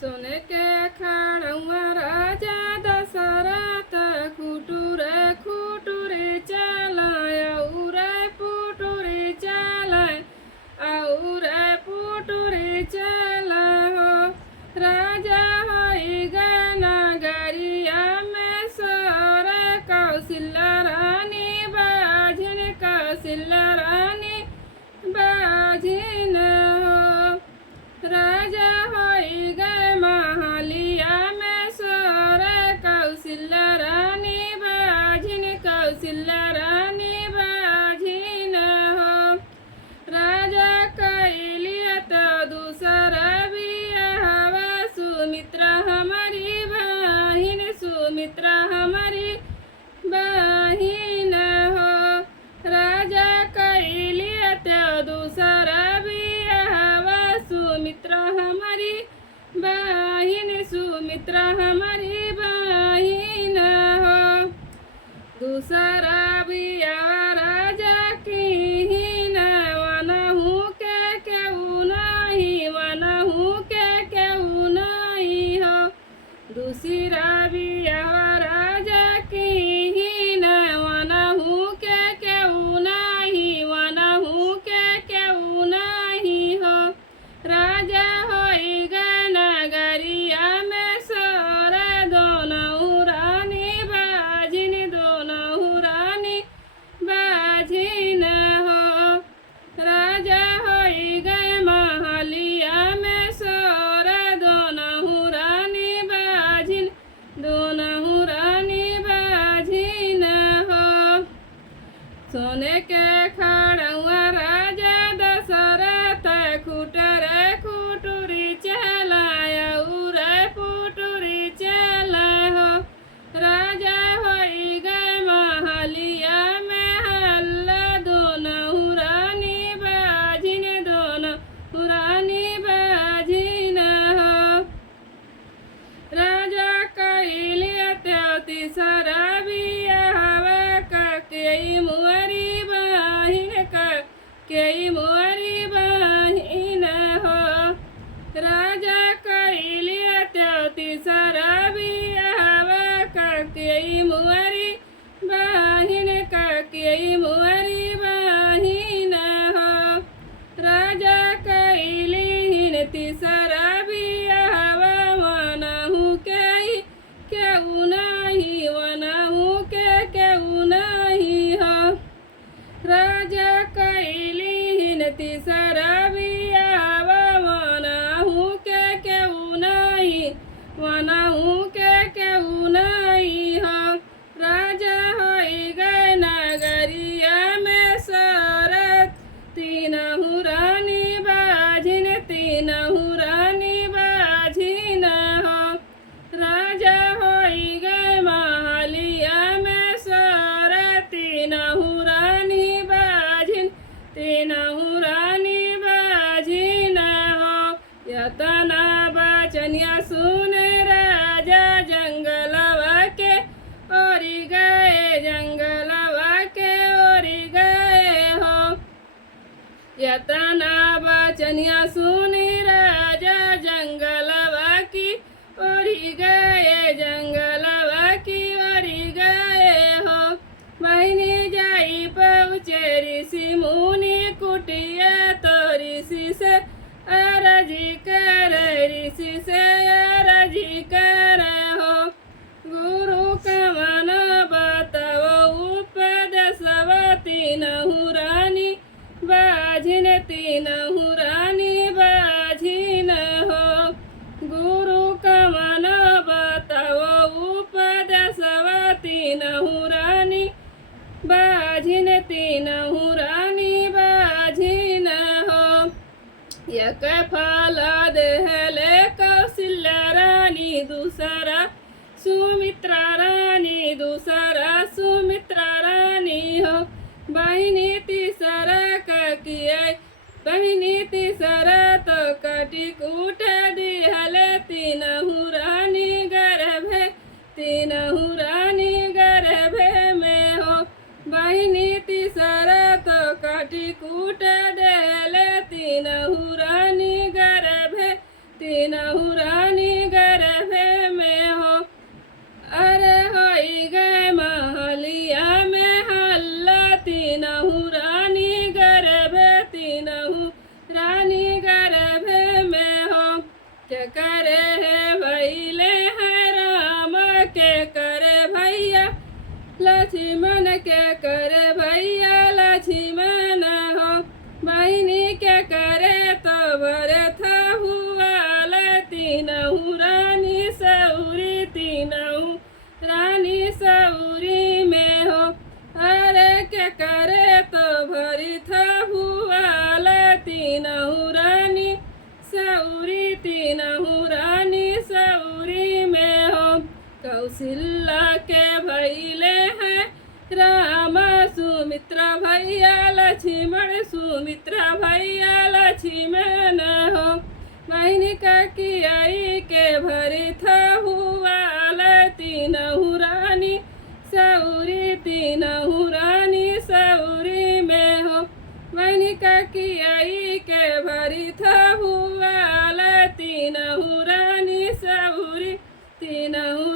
सोने के खड़ुआ राजा दशरथ खुटुरे खुटुरे चलाय उरे पुटुरे चलाय औरे पुटुरे चलाय हो राजा होई गए नगरिया में सोर कौशल्या रानी बाझिन कौशल्या रानी बाझिन हो राजा होई गए महलिया में सोर कौशल्या रानी बाझिन कौशल्या रानी बाझिन हो राजा कैलिया तो दूसरा बियाह सुमित्रा हमारी बहिन सुमित्रा हमारी बहिन हो राजा कैलिया तो दूसरा बियाह सुमित्रा हमारी बहिन सुमित्रा हमारी बहिन हो दूसरा बियाह राजा की वनहू के केहू नहीं वनहू के केहू नहीं हो दूसरा बियाह राजा की वनहू के केहू नहीं वनहू के केहू नहीं हो राजा होई गए नगरिया में सोर दोनों रानी बाझिन दोनों रानी बाझिन हो राजा होई गए महलिया में सोर दोनों रानी बाझिन दोनों रानी बाझिन हो सोने के खड़ुआ राजा दशरथ खुटरे खुटुरी चलाय उरे पुटुरी चलाय हो राजा होई गए महलिया में हल्ला दोनों रानी बाझिन दोनों रानी बाझिन हो राजा कैलिया त्यो तीसरा बियाह कई मुअरी बहिन कई मुअरी बहिन हो राजा कैलिया त्यो तीसरा बियाह कई मुअरी बहिन कई मुअरी बहिन हो राजा कैलिन तीसरा बियाह वनहू के केहू नहीं वनहू के केहू नहीं हो राजा कैलिन तीसरा बियाह वनहू के केहू नहीं वनहू के केहू नहीं हो राजा होई गए नगरिया में सोर तीनहु रानी बाझिन तीनहु रानी बाझिन हो राजा होई गए महलिया में सोर तीनहु रानी बाझिन तीनहु रानी बाझिन हो यतना बचनिया सुन राजा जंगलवा के ओरी गए जंगलवा के ओरी गए हो यतना बचनिया सुन राजा जंगलवा की ओरी गए जंगलवा की ओरी गए हो बहिनी जाई पहुँचे ऋषि मुनि कुटिया तो ऋषि से अरजी कर ऋषि से अरजी कर हो गुरु का मन बताओ उपदेशव तीनहु रानी बाझिन तीनहु रानी बाझिन हो गुरु का मन बताओ उपदेशव तीनहु रानी बाझिन तीनहु रानी बाझिन हो एक फल देहले कौशल्या रानी दूसरा सुमित्रा रानी दूसरा सुमित्रा रानी हो बहिनी तीसरा किए बहिनी तीसरा तो कटी कूट दिहले तीनहु रानी गर्भे तीनहु रानी गर्भे में हो बहिनी तीसरा तो कटी कूट देहले तीनहु रानी गर्भे तीनहु रानी क्या करे है भैले है राम के करे भैया लक्ष्मण के करे भैया लक्ष्मण हो बहिनी के करे तो भरत हुआ तीनहु रानी सौरी तीनहु रानी सौरी में हो अरे के करे तो भरत हुआ तीनहु रानी सौरी तीनहु रानी सौरी में हो कौशल्या के भैले हैं राम सुमित्रा भैया लक्ष्मण सुमित्रा भैया लक्ष्मण हो बहन का कियाई के भरत हुआ तीनहु रानी सौरी तीनहु रानी सौरी में हो बहन का कियाई के भरत हुआ तीनहु रानी सौरी तीनहु